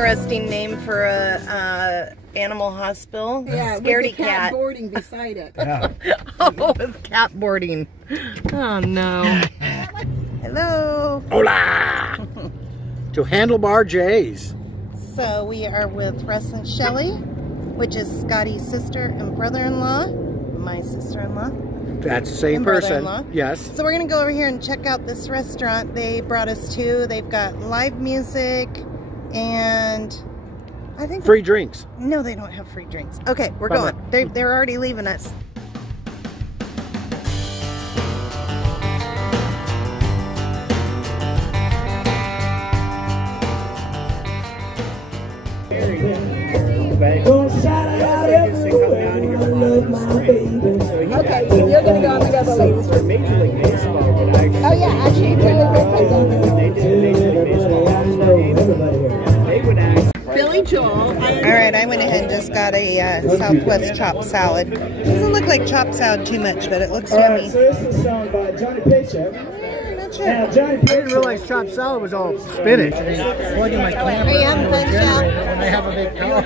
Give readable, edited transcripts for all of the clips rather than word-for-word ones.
interesting name for a animal hospital. Yeah, Scaredy with the cat cat boarding beside it. Yeah. Oh, with cat boarding. Oh no. Hello. Hola. To Handlebar J's. So we are with Russ and Shelly, which is Scotty's sister and brother-in-law, my sister-in-law. That's the same person. Yes. So we're gonna go over here and check out this restaurant they brought us to. They've got live music and I think free drinks. No, they don't have free drinks. Okay, we're going. They're already leaving us. Okay, so you're gonna go on the go, ladies. For Major League Baseball, but actually, Oh yeah, actually, they did Major League Baseball All-Star Game. They would ask. Billy Joel. All right, I went ahead and just got a Southwest chopped salad. Doesn't look like chopped salad too much, but it looks yummy. So this is sung by Johnny Paycheck. Sure. Now, Johnny I didn't realize chopped salad was all spinach. Plug in my camper. Hey, I'm fun, Shell. When I have a big power.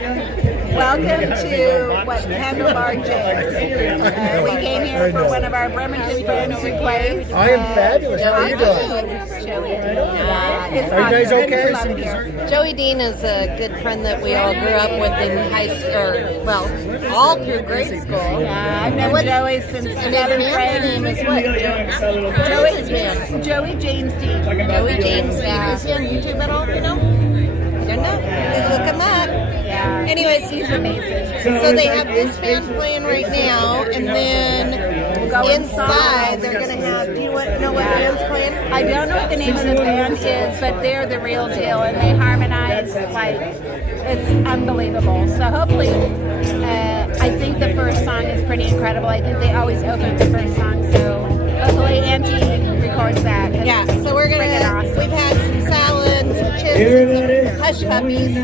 Welcome to Handlebar J's. We came here for one of our Bremerton friends who plays. I am fabulous. How are you doing? Are you guys okay? Joey Dean is a good friend that we all grew up with in high school. Well, all through grade school. I've known Joey since 7th grade. Name is what? Joey James Dean. Joey James Dean. Is he on YouTube at all? You know? I don't know. Look him up. Yeah. Anyways, He's amazing. so they have this band playing right now, and then inside they're gonna have. Do you know what band's playing? I don't know what the name of the band is, but they're the real deal, and they harmonize like it's unbelievable. So hopefully, I think the first song is pretty incredible. I think they always open with the first song, so hopefully Auntie records that. Yeah. So we're gonna. Awesome. We've had some salad, some chips, and some hush puppies.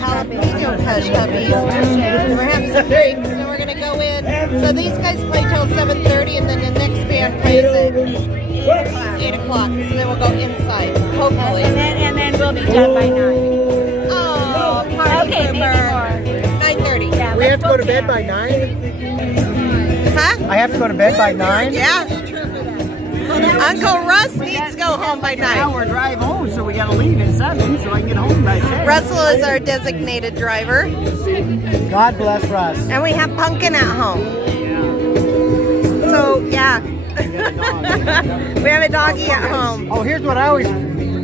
Jalapeno hush puppies. We're having some drinks, and we're gonna go in. So these guys play till 7:30, and then the next band plays at 8 o'clock. So then we'll go inside, hopefully. And then we'll be done by 9. Oh, party Okay, maybe more. 9:30. Yeah, We have to go to bed by 9? Huh? I have to go to bed by 9? Yeah. Uncle Russ needs to go home by 9. Hour drive home, so we gotta leave at 7 so I can get home by 10. Russell is our designated driver, God bless Russ. and we have Pumpkin at home. So yeah, we have a doggy at home. Oh, here's what I always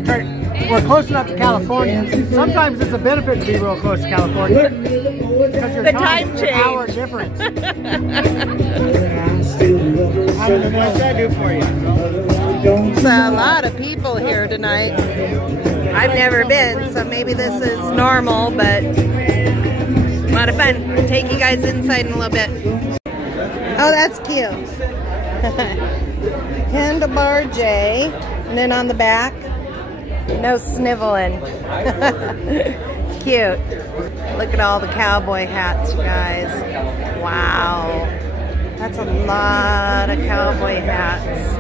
try. We're close enough to California. Sometimes it's a benefit to be real close to California. Because your time change. Hour difference. What's that do for you? There's a lot of people here tonight. I've never been, so maybe this is normal, but a lot of fun. I'll take you guys inside in a little bit. Oh, that's cute. Handlebar J, and then on the back, no sniveling. Cute. Look at all the cowboy hats, you guys. Wow. That's a lot of cowboy hats.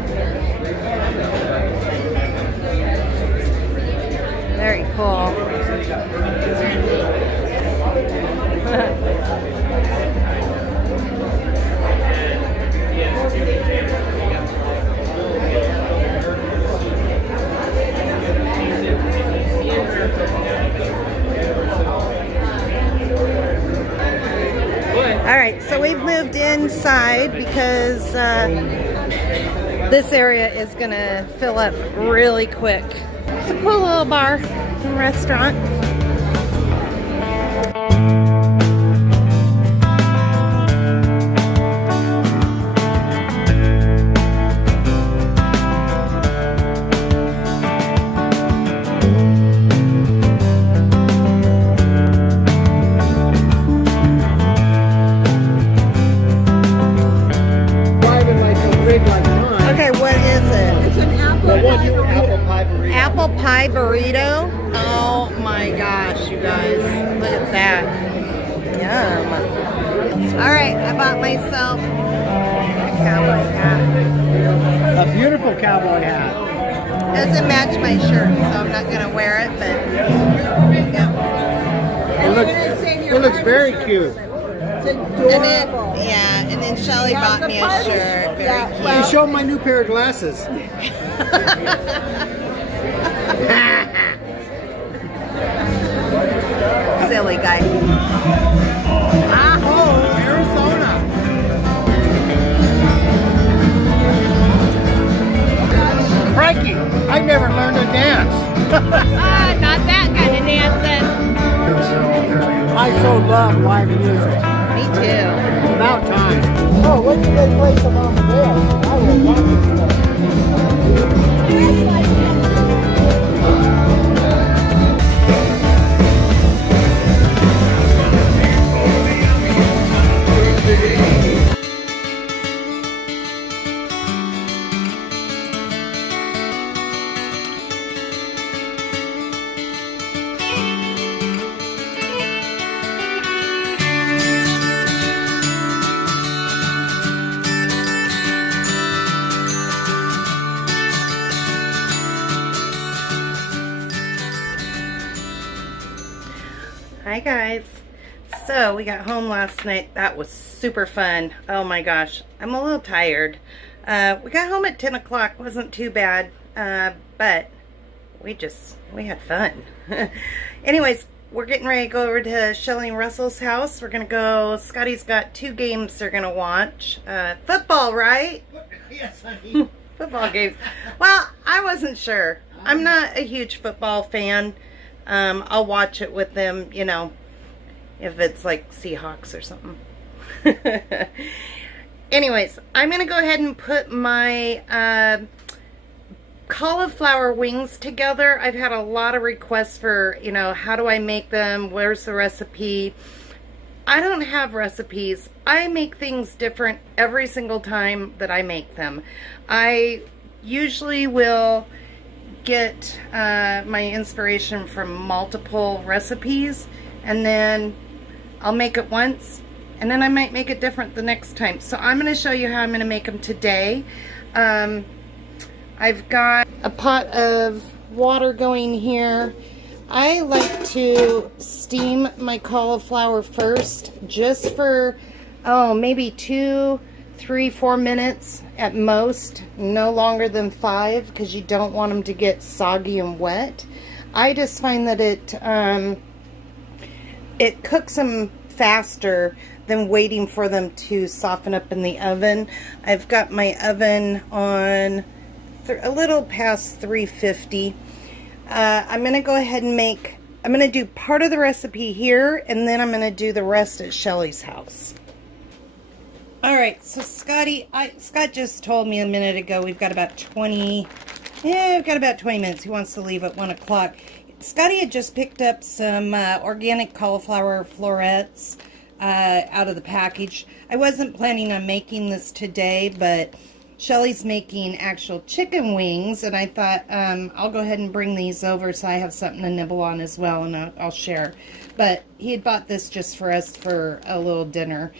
Very cool. All right, so we've moved inside because this area is gonna fill up really quick. It's a cool little bar and restaurant. Okay, what is it? It's an apple pie burrito. Apple pie burrito? Oh my gosh, you guys. Look at that. Yum. Alright, I bought myself a cowboy hat. A beautiful cowboy hat. Doesn't match my shirt, so I'm not going to wear it, but It looks very cute. And then, yeah, and then Shelly bought me a shirt. Very cute. You show my new pair of glasses. Silly guy. Oh, Arizona. Crikey, I never learned to dance. Not that kind of dancing. I so love live music. Me too. It's about time. Oh, when did they play some on the bell? I will watch it. Hi guys. So we got home last night. That was super fun. Oh my gosh. I'm a little tired. We got home at 10 o'clock. Wasn't too bad. But we had fun. Anyways, we're getting ready to go over to Shelly and Russell's house. We're going to go. Scotty's got 2 games they're going to watch. Football, right? Yes, honey. Football games. Well, I wasn't sure. I'm not a huge football fan. I'll watch it with them, you know, if it's like Seahawks or something. Anyways, I'm going to go ahead and put my cauliflower wings together. I've had a lot of requests for, you know, how do I make them? Where's the recipe? I don't have recipes. I make things different every single time that I make them. I usually will get my inspiration from multiple recipes, and then I'll make it once, and then I might make it different the next time. So I'm going to show you how I'm going to make them today. I've got a pot of water going here. I like to steam my cauliflower first, just for, oh, maybe 2, 3, 4 minutes at most, no longer than 5, because you don't want them to get soggy and wet. I just find that it cooks them faster than waiting for them to soften up in the oven. I've got my oven on a little past 350. I'm going to go ahead and I'm going to do part of the recipe here, and then I'm going to do the rest at Shelly's house. Alright, so Scott just told me a minute ago we've got about 20 minutes. He wants to leave at 1 o'clock. Scotty had just picked up some organic cauliflower florets out of the package. I wasn't planning on making this today, but Shelly's making actual chicken wings, and I thought I'll go ahead and bring these over so I have something to nibble on as well, and I'll share. But he had bought this just for us for a little dinner.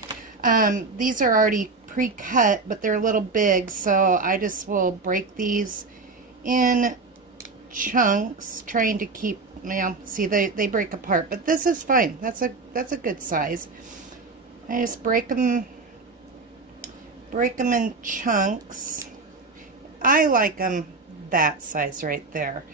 These are already pre-cut, but they're a little big, so I just will break these in chunks, trying to keep, well, see, they break apart, but this is fine. That's a good size. I just break them in chunks. I like them that size right there.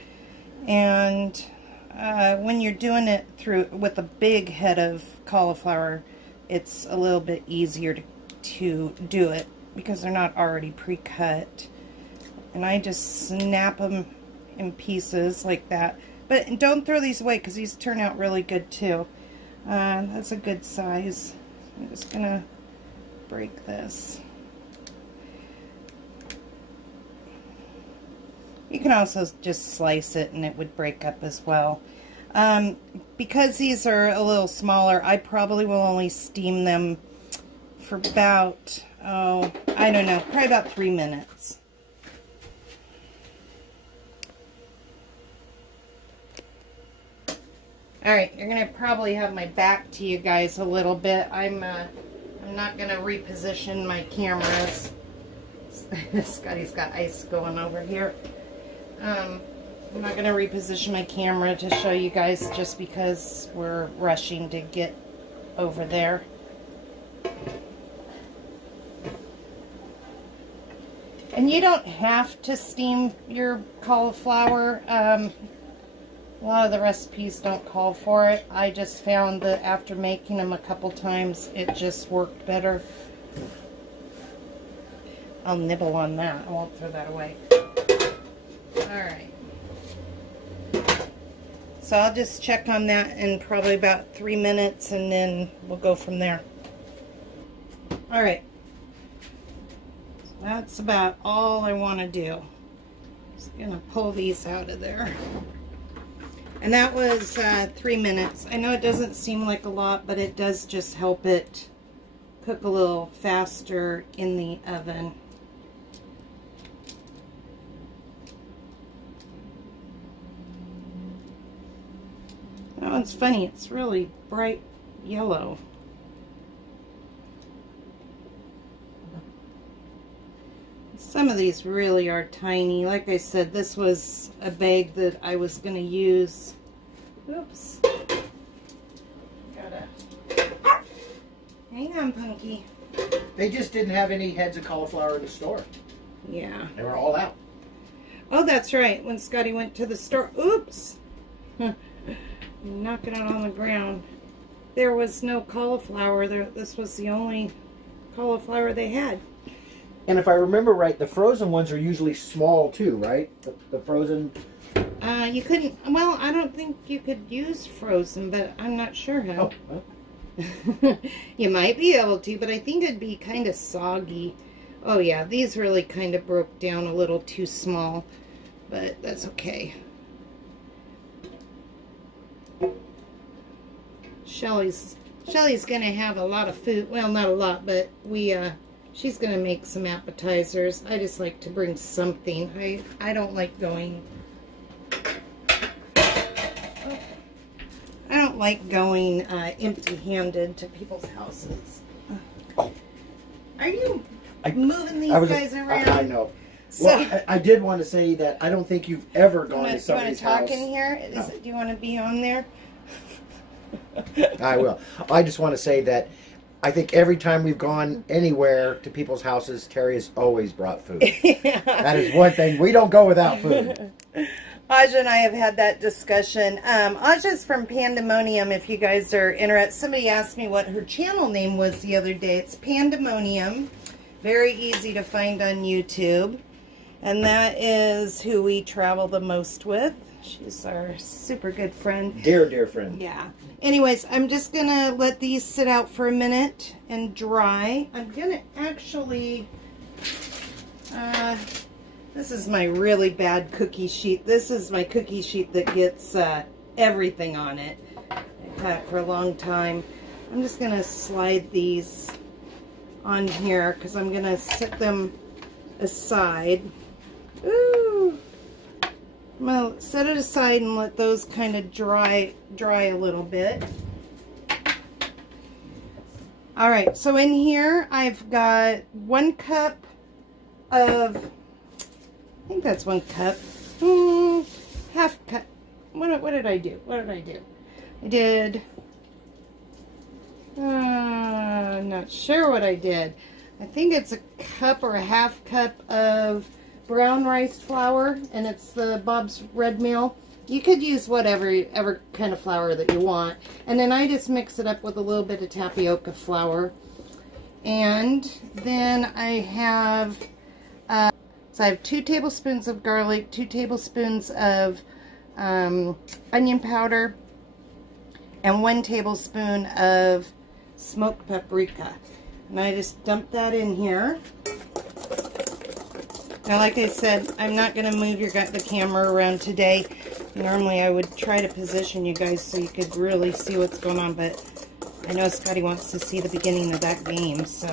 And when you're doing it with a big head of cauliflower, it's a little bit easier to do it because they're not already pre-cut. And I just snap them in pieces like that. But don't throw these away because these turn out really good too. That's a good size. I'm just going to break this. You can also just slice it and it would break up as well. Because these are a little smaller, I probably will only steam them for about, oh, I don't know, probably about 3 minutes. Alright, you're going to probably have my back to you guys a little bit. I'm not going to reposition my cameras. Scotty's got ice going over here. I'm not going to reposition my camera to show you guys just because we're rushing to get over there. And you don't have to steam your cauliflower. A lot of the recipes don't call for it. I just found that after making them a couple times, it just worked better. I'll nibble on that. I won't throw that away. Alright. So I'll just check on that in probably about 3 minutes, and then we'll go from there. Alright. That's about all I want to do. Just gonna pull these out of there. And that was 3 minutes. I know it doesn't seem like a lot, but it does just help it cook a little faster in the oven. Oh, it's funny, it's really bright yellow. Some of these really are tiny. Like I said, this was a bag that I was going to use. Oops. Hang on, Punky. They just didn't have any heads of cauliflower in the store. Yeah. They were all out. Oh, that's right. When Scotty went to the store. Oops. Knocking it on the ground. There was no cauliflower. This was the only cauliflower they had. And if I remember right, the frozen ones are usually small too, right? The frozen... You couldn't... Well, I don't think you could use frozen, but I'm not sure how. Oh, well. You might be able to, but I think it'd be kind of soggy. Oh yeah, these really kind of broke down a little too small, but that's okay. Shelly's gonna have a lot of food. Well, not a lot, but she's gonna make some appetizers. I just like to bring something. I don't like going. I don't like going empty-handed to people's houses. Are you moving these guys around? I know. So, well, I did want to say that I don't think you've ever gone to somebody's house. Do you want to talk in here? No. Do you want to be on there? I will. I just want to say that I think every time we've gone anywhere to people's houses, Terry has always brought food. Yeah. That is one thing. We don't go without food. Aja and I have had that discussion. Aja's from Pandemonium, if you guys are interested. Somebody asked me what her channel name was the other day. It's Pandemonium. Very easy to find on YouTube. And that is who we travel the most with. She's our super good friend. Dear, dear friend. Yeah. Anyways, I'm just going to let these sit out for a minute and dry. I'm going to actually... this is my really bad cookie sheet. This is my cookie sheet that gets everything on it. I've had it for a long time. I'm just going to slide these on here because I'm going to set them aside. Ooh! I'm going to set it aside and let those kind of dry a little bit. Alright, so in here I've got 1 cup of... I think that's 1 cup. Half cup. What did I do? What did I do? I did... I'm not sure what I did. I think it's a cup or a half cup of brown rice flour, and it's the Bob's Red Mill. You could use whatever kind of flour that you want. And then I just mix it up with a little bit of tapioca flour. And then I have... So I have 2 tablespoons of garlic, 2 tablespoons of onion powder, and 1 tablespoon of smoked paprika. And I just dump that in here. Now, like I said, I'm not going to move the camera around today. Normally I would try to position you guys so you could really see what's going on, but I know Scotty wants to see the beginning of that game, so.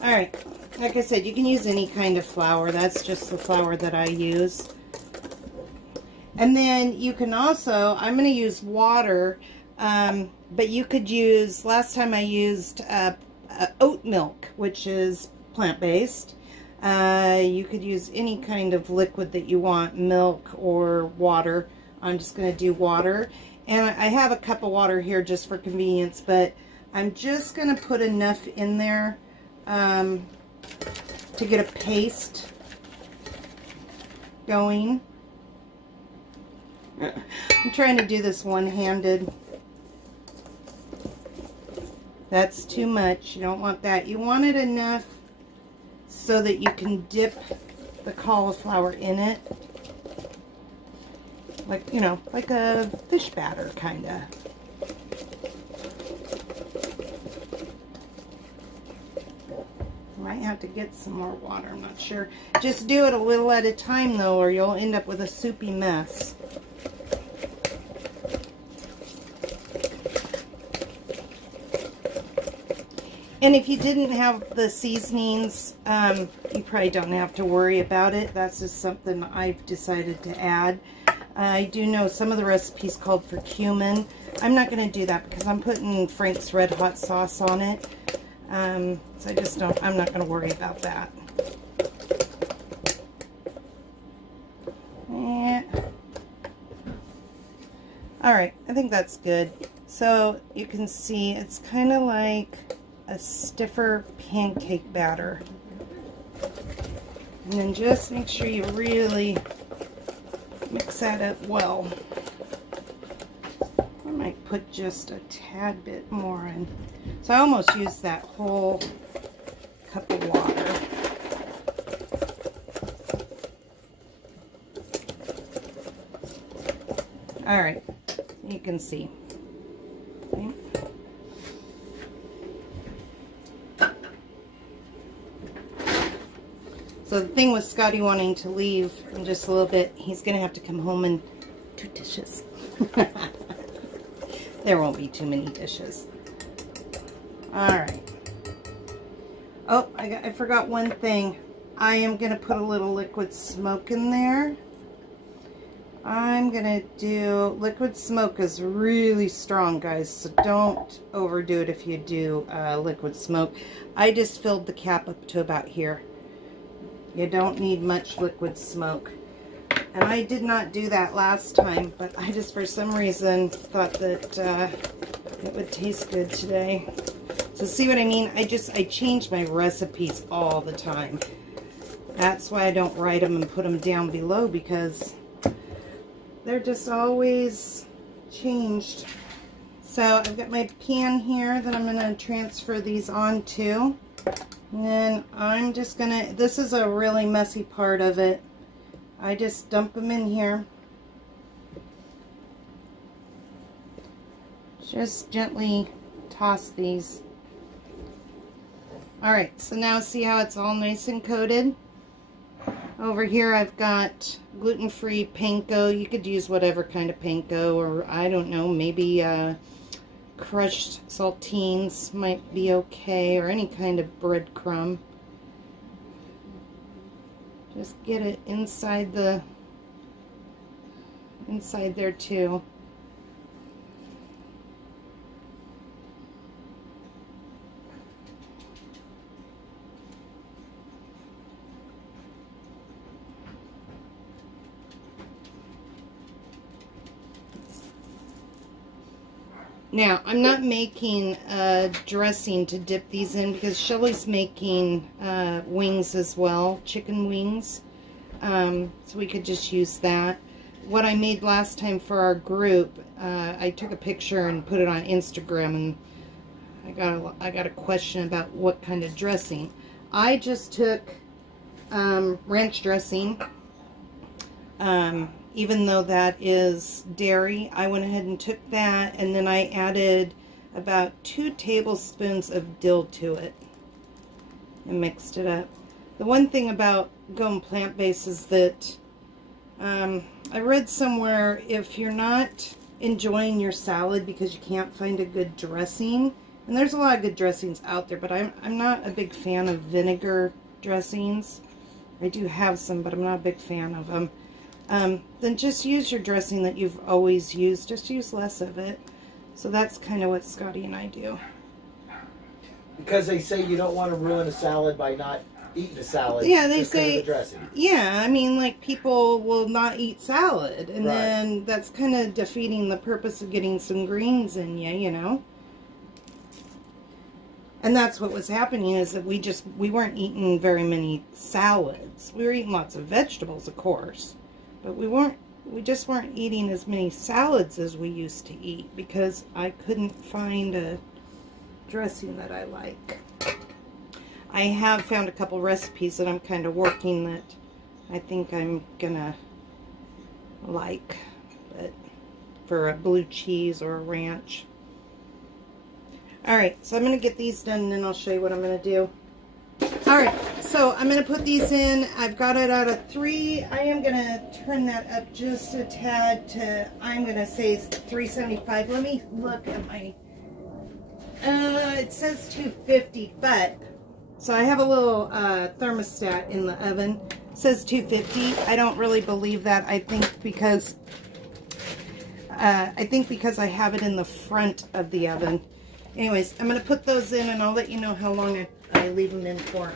Alright. Like I said, you can use any kind of flour. That's just the flour that I use. And then you can also, I'm going to use water, but you could use, last time I used oat milk, which is plant-based. You could use any kind of liquid that you want, milk or water. I'm just going to do water. And I have a cup of water here just for convenience, but I'm just going to put enough in there to get a paste going. I'm trying to do this one-handed. That's too much. You don't want that. You want it enough so that you can dip the cauliflower in it. Like, you know, like a fish batter, kind of. Might have to get some more water, I'm not sure. Just do it a little at a time, though, or you'll end up with a soupy mess. And if you didn't have the seasonings, you probably don't have to worry about it. That's just something I've decided to add. I do know some of the recipes called for cumin. I'm not going to do that because I'm putting Frank's Red Hot sauce on it. So I just don't, I'm not going to worry about that. Yeah. Alright, I think that's good. So you can see it's kind of like a stiffer pancake batter. And then just make sure you really mix that up well. I might put just a tad bit more in. So I almost used that whole cup of water. Alright, you can see. Okay. So the thing with Scotty wanting to leave in just a little bit, he's going to have to come home and do dishes. There won't be too many dishes. Alright. Oh, I forgot one thing. I am going to put a little liquid smoke in there. I'm going to do, liquid smoke is really strong, guys, so don't overdo it if you do liquid smoke. I just filled the cap up to about here. You don't need much liquid smoke. And I did not do that last time, but I just, for some reason, thought that it would taste good today. So see what I mean? I change my recipes all the time. That's why I don't write them and put them down below, because they're just always changed. So I've got my pan here that I'm going to transfer these onto. And then I'm just going to, this is a really messy part of it. I just dump them in here. Just gently toss these. Alright, so now see how it's all nice and coated? Over here I've got gluten-free panko. You could use whatever kind of panko, or I don't know, maybe crushed saltines might be okay, or any kind of breadcrumb. Just get it inside there too. Now, I'm not making a dressing to dip these in because Shelly's making wings as well, chicken wings. So we could just use that. What I made last time for our group, I took a picture and put it on Instagram, and I got a question about what kind of dressing. I just took ranch dressing. Even though that is dairy, I went ahead and took that, and then I added about 2 tablespoons of dill to it and mixed it up. The one thing about going plant-based is that I read somewhere if you're not enjoying your salad because you can't find a good dressing, and there's a lot of good dressings out there, but I'm not a big fan of vinegar dressings. I do have some, but I'm not a big fan of them. Then just use your dressing that you've always used. Just use less of it. So that's kind of what Scotty and I do. Because they say you don't want to ruin a salad by not eating a salad. Yeah, they just 'cause of say, the dressing. yeah, I mean, like, people will not eat salad, and Right. then that's kind of defeating the purpose of getting some greens in you, you know? And that's what was happening, is that we weren't eating very many salads. We were eating lots of vegetables, of course, but we just weren't eating as many salads as we used to eat, because I couldn't find a dressing that I like. I have found a couple recipes that I'm kind of working that I think I'm gonna like, but for a blue cheese or a ranch. Alright, so I'm gonna get these done and then I'll show you what I'm gonna do. Alright, so I'm gonna put these in. I've got it out of 3. I am gonna turn that up just a tad to, I'm gonna say 375. Let me look at my, it says 250, but so I have a little thermostat in the oven. It says 250. I don't really believe that. I think because I have it in the front of the oven. Anyways, I'm going to put those in and I'll let you know how long I leave them in for.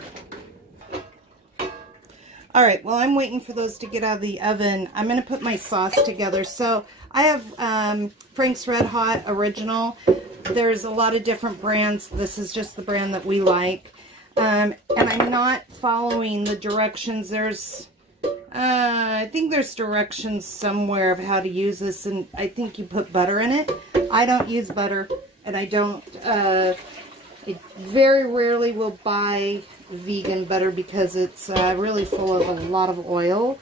Alright, while I'm waiting for those to get out of the oven, I'm going to put my sauce together. So I have Frank's Red Hot Original. There's a lot of different brands. This is just the brand that we like. And I'm not following the directions. There's, I think there's directions somewhere of how to use this, and I think you put butter in it. I don't use butter, and I don't, I very rarely will buy vegan butter because it's really full of a lot of oil.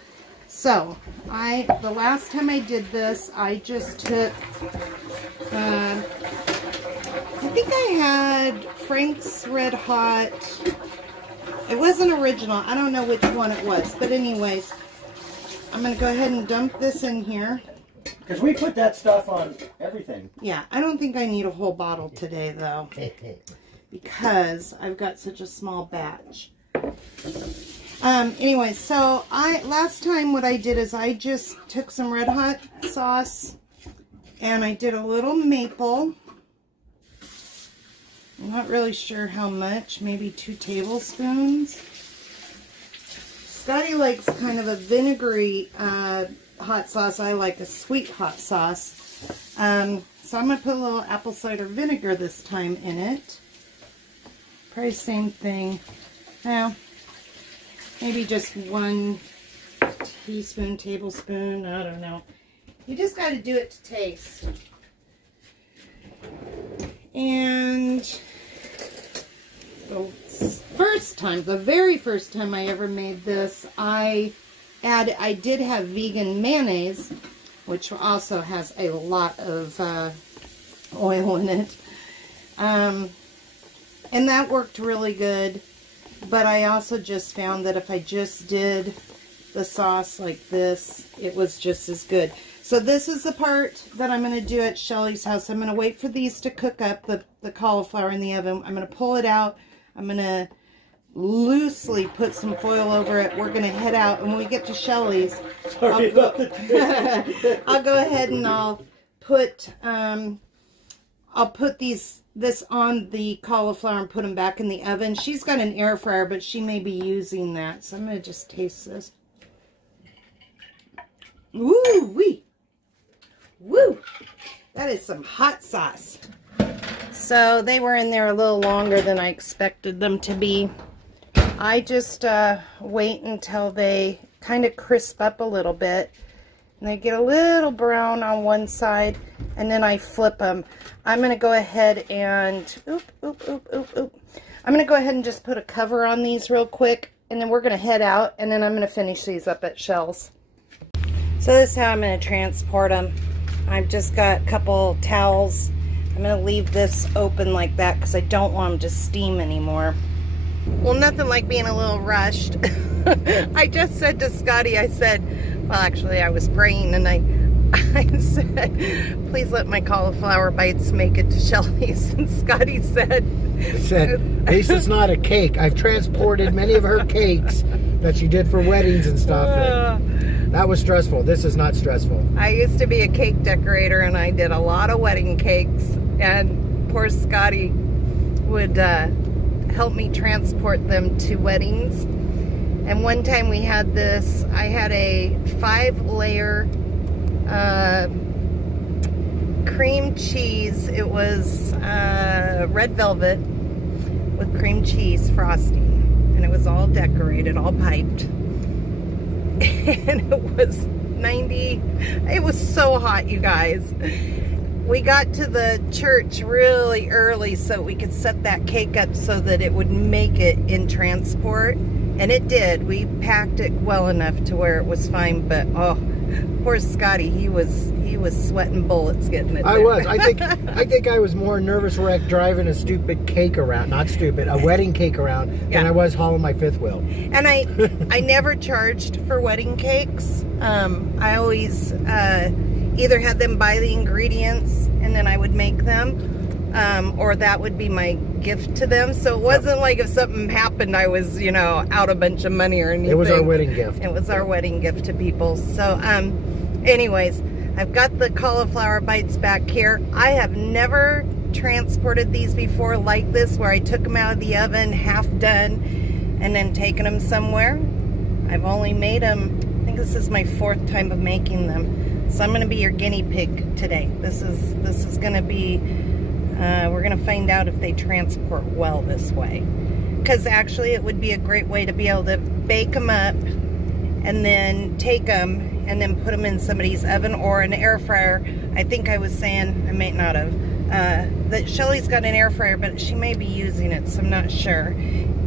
So, the last time I did this, I just took, I think I had Frank's Red Hot. It wasn't original. I don't know which one it was. But anyways, I'm going to go ahead and dump this in here. Because we put that stuff on everything. Yeah, I don't think I need a whole bottle today, though. Because I've got such a small batch. Anyway, so last time what I did is I just took some Red Hot sauce. And I did a little maple. I'm not really sure how much, maybe 2 tablespoons. Scotty likes kind of a vinegary hot sauce. I like a sweet hot sauce. So I'm going to put a little apple cider vinegar this time in it. Probably same thing. Now, maybe just 1 teaspoon, tablespoon, I don't know. You just got to do it to taste. And the very first time I ever made this, I did have vegan mayonnaise, which also has a lot of oil in it. And that worked really good. But I also just found that if I just did the sauce like this, it was just as good. So this is the part that I'm going to do at Shelly's house. I'm going to wait for these to cook up, the cauliflower in the oven. I'm going to pull it out. I'm going to loosely put some foil over it. We're going to head out. And when we get to Shelly's, I'll go ahead and I'll put this on the cauliflower and put them back in the oven. She's got an air fryer, but she may be using that. So I'm going to just taste this. Woo-wee! Woo! That is some hot sauce. So they were in there a little longer than I expected them to be. I just wait until they kind of crisp up a little bit. And they get a little brown on one side. And then I flip them. I'm going to go ahead and... I'm going to go ahead and just put a cover on these real quick. And then we're going to head out. And then I'm going to finish these up at Shell's. So this is how I'm going to transport them. I've just got a couple towels. I'm going to leave this open like that because I don't want them to steam anymore. Well, nothing like being a little rushed. I just said to Scotty, I said, well, actually I was praying and I said, please let my cauliflower bites make it to Shelly's. And Scotty said, at least it's not a cake. I've transported many of her cakes that she did for weddings and stuff. That was stressful. This is not stressful. I used to be a cake decorator and I did a lot of wedding cakes, and poor Scotty would help me transport them to weddings. And one time we had this, I had a 5-layer cream cheese. It was red velvet with cream cheese frosting. And it was all decorated, all piped. And it was 90, it was so hot, you guys. We got to the church really early so we could set that cake up so that it would make it in transport. And it did. We packed it well enough to where it was fine, but oh, poor Scotty, he was sweating bullets getting it there. I was. I think I was more nervous wreck driving a stupid cake around, not stupid, a wedding cake around than I was hauling my fifth wheel. And I never charged for wedding cakes. I always either had them buy the ingredients and then I would make them. Or that would be my gift to them. So it wasn't like if something happened, I was, you know, out a bunch of money or anything. It was our wedding gift. It was our wedding gift to people. So, anyways, I've got the cauliflower bites back here. I have never transported these before like this, where I took them out of the oven, half done, and then taken them somewhere. I've only made them, I think this is my 4th time of making them. So I'm going to be your guinea pig today. This is going to be... we're going to find out if they transport well this way. Because actually it would be a great way to be able to bake them up and then take them and then put them in somebody's oven or an air fryer. I think I was saying, I might not have, that Shelly's got an air fryer, but she may be using it, so I'm not sure.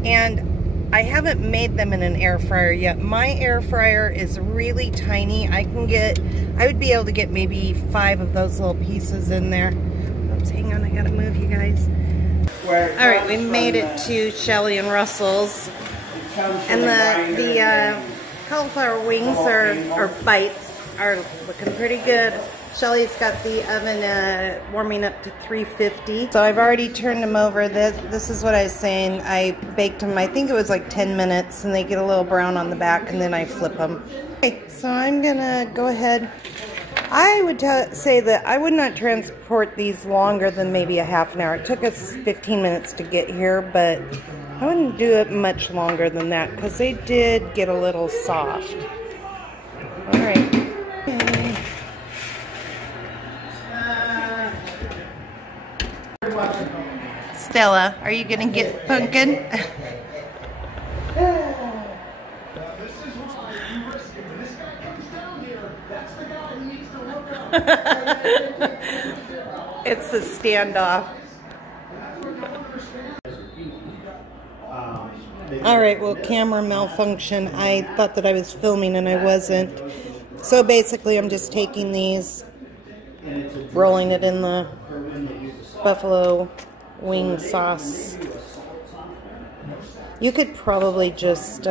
And I haven't made them in an air fryer yet. My air fryer is really tiny. I would be able to get maybe 5 of those little pieces in there. Hang on, I gotta move, you guys. Alright, we made it to Shelly and Russell's. And the cauliflower wings or bites are looking pretty good. Shelly's got the oven warming up to 350. So I've already turned them over. This is what I was saying. I baked them, I think it was like 10 minutes, and they get a little brown on the back, and then I flip them. Okay, so I'm gonna go ahead. I would say that I would not transport these longer than maybe a half an hour. It took us 15 minutes to get here, but I wouldn't do it much longer than that because they did get a little soft. All right. Okay. Stella, are you gonna get pumpkin? It's a standoff. Alright, well, camera malfunction. I thought that I was filming and I wasn't. So basically I'm just taking these, rolling it in the buffalo wing sauce. You could probably just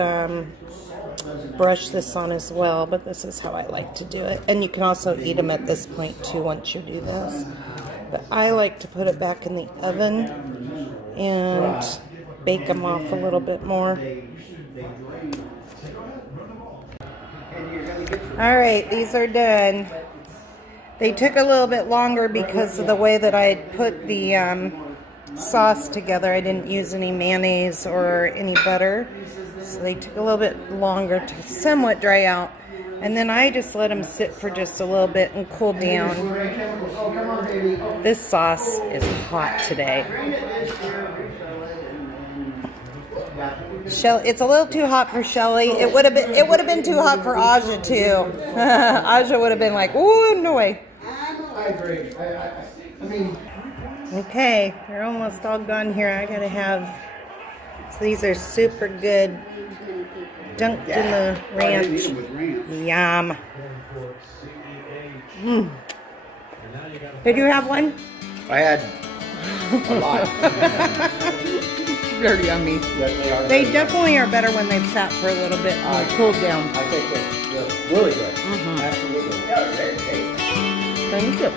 brush this on as well, but this is how I like to do it. And you can also eat them at this point too once you do this. But I like to put it back in the oven and bake them off a little bit more. Alright, these are done. They took a little bit longer because of the way that I had put the sauce together. I didn't use any mayonnaise or any butter. So they took a little bit longer to somewhat dry out. And then I just let them sit for just a little bit and cool down. This sauce is hot today. It's a little too hot for Shelly. It would have been too hot for Aja too. Aja would have been like, ooh, no way. I agree. I mean, okay, they're almost all gone here. I gotta have. So these are super good, dunked in the ranch. Yum. Did you have one? I had a lot. They're yummy. They definitely are better when they've sat for a little bit and cooled down. I think they're really good. Absolutely. Thank you.